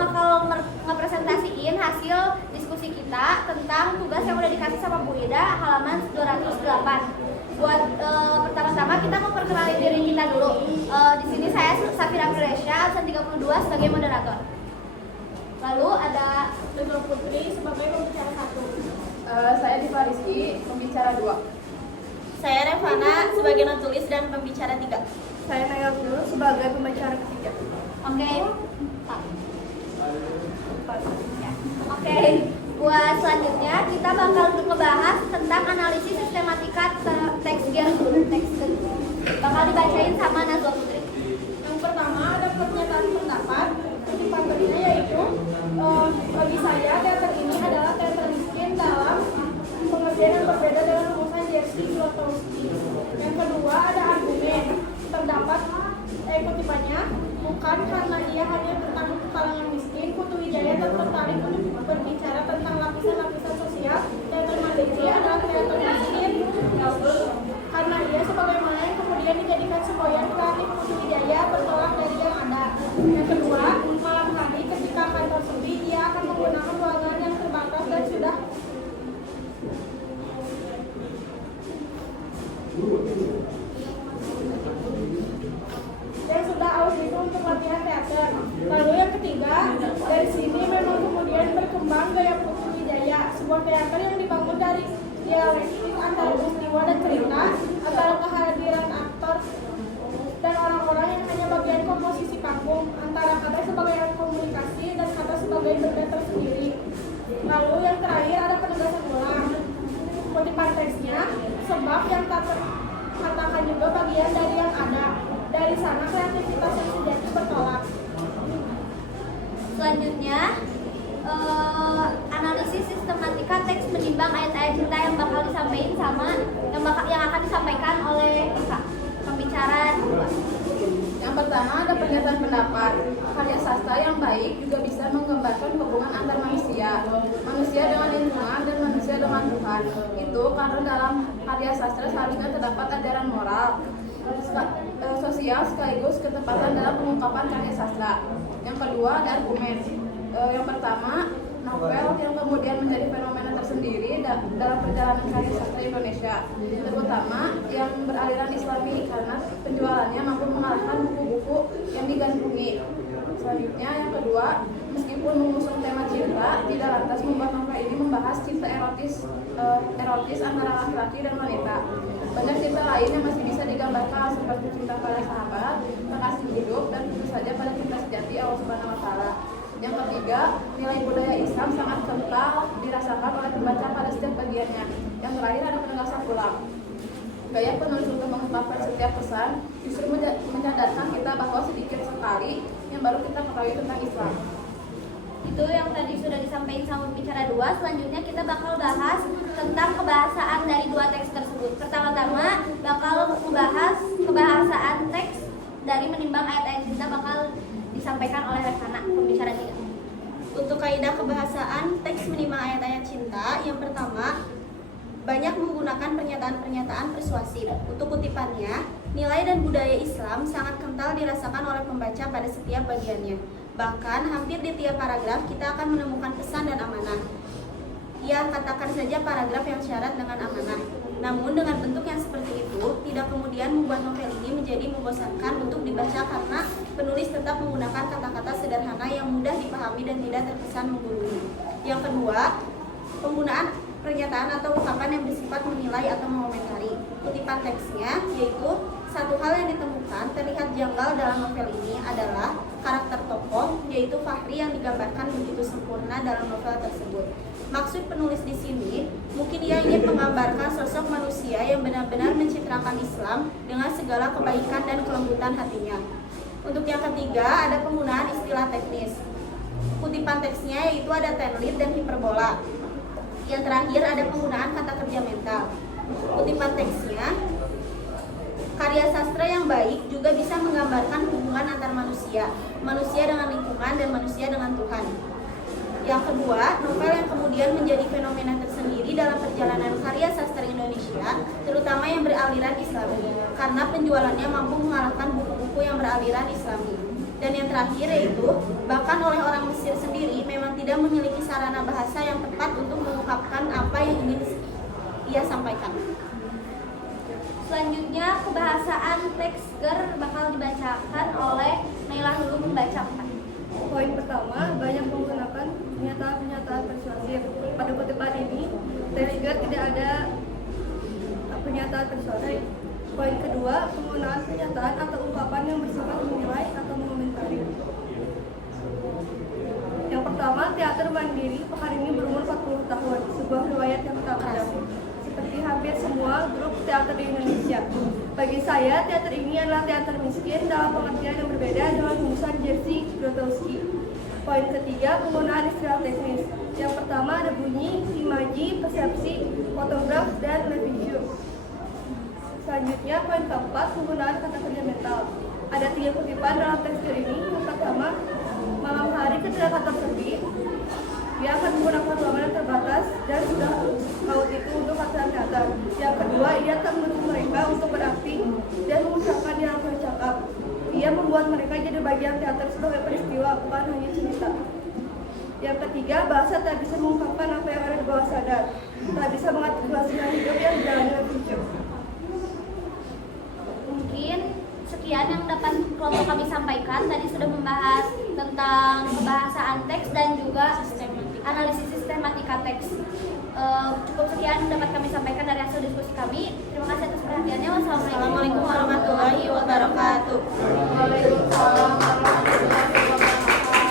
bakal ngepresentasiin hasil diskusi kita tentang tugas yang udah dikasih sama Bu Ida halaman 208. Buat pertama-tama kita mau perkenalin diri kita dulu. Di sini saya Safira Firesya, absen 32 sebagai moderator. Lalu ada Nurul Putri sebagai pembicara 1. Saya Diva Rizky, pembicara 2. Saya Revana sebagai notulis dan pembicara 3. Saya Naya Guru sebagai pembicara ketiga. Oke. Oke. Buat selanjutnya kita bakal ngebahas tentang analisis sistematika teks bakal dibacain sama Nazwa Putri. Yang pertama ada pernyataan pendapat. Kutipan tadinya yaitu bagi saya teater ini adalah teater miskin dalam pengertian yang berbeda dengan rumusan Jerzy Grotowski. Yang kedua ada argumen. Terdapat kutipannya, bukan karena ia hanya tentang kalangan miskin, Putu Wijaya tertarik untuk berbicara tentang lapisan-lapisan sosial. Teater Mandiri adalah teater miskin karena ia sebagaimana yang kemudian dijadikan semboyan kreatif Putu Wijaya bertolak dari yang ada. Yang kedua, malam hari ketika kantor sepi, ia akan menggunakan ruangan yang terbatas dan sudah aus itu untuk latihan teater. Lalu yang ketiga, dari sini memang kemudian berkembang gaya Putu Wijaya, sebuah teater yang dibangun dari dialektik antara peristiwa dan cerita, antara kehadiran aktor dan orang-orang yang hanya bagian komposisi panggung, antara kata sebagai alat komunikasi dan kata sebagai benda tersendiri. Lalu yang terakhir ada penegasan ulang. Kutipan teksnya, sebab yang katakan juga bagian dari yang ada. Dari sana kreativitas yang sejati bertolak. Selanjutnya analisis sistematika teks menimbang ayat-ayat cinta yang bakal disampaikan sama yang akan disampaikan oleh Ika, pembicara 2. Yang pertama ada pernyataan pendapat. Karya sastra yang baik juga bisa menggambarkan hubungan antar manusia dengan lingkungan dan manusia dengan Tuhan. Itu karena dalam karya sastra seharusnya terdapat ajaran moral, sosial sekaligus ketepatan dalam pengungkapan karya sastra. Yang kedua ada argumen. Yang pertama, novel yang kemudian menjadi fenomena tersendiri dalam perjalanan karya sastra Indonesia, terutama yang beraliran Islami karena penjualannya mampu mengalahkan buku-buku yang digantungi. Selanjutnya yang kedua, meskipun mengusung tema cinta, tidak lantas membuat novel ini membahas cinta erotis antara laki-laki dan wanita. Banyak cinta lain yang masih bisa digambarkan seperti cinta pada sahabat, kekasih hidup, dan tentu saja pada cinta sejati Allah Subhanahu wa Ta'ala. Yang ketiga, nilai budaya Islam sangat kental dirasakan oleh pembaca pada setiap bagiannya. Yang terakhir ada penegasan ulang. Gaya penulis untuk mengungkapkan setiap pesan justru menyadarkan kita bahwa sedikit sekali yang baru kita ketahui tentang Islam. Itu yang tadi sudah disampaikan sama pembicara 2. Selanjutnya kita bakal bahas tentang kebahasaan dari dua teks tersebut. Pertama-tama bakal membahas kebahasaan teks dari menimbang ayat-ayat cinta bakal disampaikan oleh Revana, pembicara 3. Untuk kaidah kebahasaan teks menimbang ayat-ayat cinta, yang pertama, banyak menggunakan pernyataan-pernyataan persuasif. Untuk kutipannya, nilai dan budaya Islam sangat kental dirasakan oleh pembaca pada setiap bagiannya. Bahkan hampir di tiap paragraf kita akan menemukan pesan dan amanah. Ya, katakan saja paragraf yang syarat dengan amanah. Namun dengan bentuk yang seperti itu, tidak kemudian membuat novel ini menjadi membosankan untuk dibaca karena penulis tetap menggunakan kata-kata sederhana yang mudah dipahami dan tidak terkesan menggurui. Yang kedua, penggunaan pernyataan atau ungkapan yang bersifat menilai atau mengomentari. Kutipan teksnya yaitu, satu hal yang ditemukan terlihat janggal dalam novel ini adalah karakter tokoh, yaitu Fahri yang digambarkan begitu sempurna dalam novel tersebut. Maksud penulis di sini, mungkin ia ingin menggambarkan sosok manusia yang benar-benar mencitrakan Islam dengan segala kebaikan dan kelembutan hatinya. Untuk yang ketiga, ada penggunaan istilah teknis. Kutipan teksnya yaitu ada tenlit dan hiperbola. Yang terakhir ada penggunaan kata kerja mental. Kutipan teksnya, karya sastra yang baik juga bisa menggambarkan hubungan antar manusia dengan lingkungan dan manusia dengan Tuhan. Yang kedua, novel yang kemudian menjadi fenomena tersendiri dalam perjalanan karya sastra Indonesia, terutama yang beraliran Islami, karena penjualannya mampu mengalahkan buku-buku yang beraliran Islami. Dan yang terakhir yaitu, bahkan oleh orang Mesir sendiri memang tidak memiliki sarana bahasa yang tepat untuk mengungkapkan apa yang ingin ia sampaikan. Selanjutnya kebahasaan teks bakal dibacakan oleh Naila dulu membaca 4. Poin pertama, banyak menggunakan pernyataan-pernyataan persuasif. Pada kutipan ini, teks tidak ada pernyataan persuasif. Poin kedua, penggunaan pernyataan atau ungkapan yang bersifat menilai atau mengomentari. Yang pertama, teater mandiri pekan ini berumur 40 tahun, sebuah riwayat yang tak ada. Seperti hampir semua grup teater di Indonesia. Bagi saya, teater ini adalah teater miskin dalam pengertian yang berbeda dengan rumusan Jerzy Grotowski. Poin ketiga, penggunaan istilah teknis. Yang pertama ada bunyi, imaji, persepsi, fotograf, dan review. Selanjutnya, poin keempat, penggunaan kata kerja mental. Ada 3 kutipan dalam teks ini. Yang pertama, malam hari ketika kantor sepi, dia akan menggunakan ruangan yang terbatas dan sudah maut itu untuk latihan teater. Yang kedua, ia tak menuntut mereka untuk berakting dan mengucapkan yang harus bercakap. Ia membuat mereka jadi bagian teater sebagai peristiwa, bukan hanya cerita. Yang ketiga, bahasa tak bisa mengungkapkan apa yang ada di bawah sadar, tak bisa mengartikulasikan hidup yang dijalani oleh hidup. Mungkin sekian yang dapat kelompok kami sampaikan. Tadi sudah membahas tentang kebahasaan teks dan juga analisis sistematika teks. Cukup sekian dapat kami sampaikan dari hasil diskusi kami. Terima kasih atas perhatiannya. Wassalamualaikum warahmatullahi wabarakatuh. Waalaikumsalam warahmatullahi wabarakatuh.